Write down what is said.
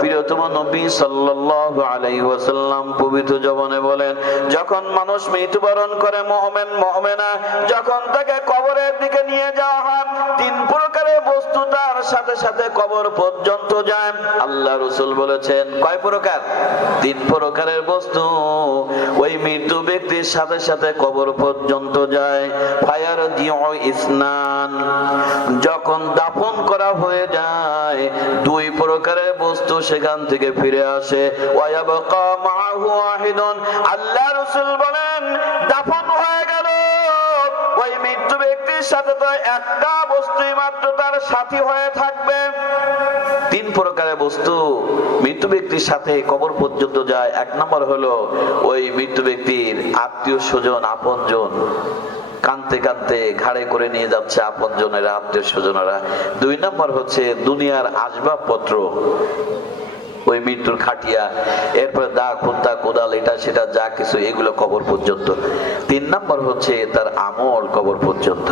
প্রিয়তম নবী সাল্লাল্লাহু আলাইহি ওয়াসাল্লাম পবিত্র জবানে বলেন, যখন মানুষ মৃত্যুবরণ করে মুমিনা, যখন তাকে কবরের দিকে নিয়ে যাওয়া হয়, তিন প্রকারের বস্তু তার সাথে সাথে কবর পর্যন্ত যায়। আল্লাহ রাসূল বলেছেন, কয় প্রকার? তিন প্রকারের বস্তু ওই মৃত্যু ব্যক্তির সাথে সাথে কবর পর্যন্ত যায়। ফায়ার দিউ ইসনান, যখন দাফন করা হয়ে যায় দুই প্রকারের বস্তু সেখান থেকে ফিরে আসে। ওয়ায়াবকা মাআহু ওয়াহিদুন, আল্লাহ রাসূল বলেন দাফন হয়ে গেল, ওই মৃত্যু ব্যক্তির সাথে তো একটা বস্তুই মাত্র তার সাথী হয়ে থাকবে। তিন প্রকারের বস্তু মৃত্যু ব্যক্তির সাথে কবর পর্যন্ত যায়। এক নম্বর হলো ওই মৃত্যু ব্যক্তির আত্মীয় স্বজন, আপনজন, কানতে কানতে ঘাড়ে করে নিয়ে যাচ্ছে আপনজনেরা, আত্মীয় স্বজনেরা। দুই নম্বর হচ্ছে দুনিয়ার আসবাবপত্র, ওই মৃত্যুর খাটিয়া, এরপরে দা খুন্তা কোদাল এটা সেটা যা কিছু, এগুলো কবর পর্যন্ত। তিন নম্বর হচ্ছে তার আমল কবর পর্যন্ত।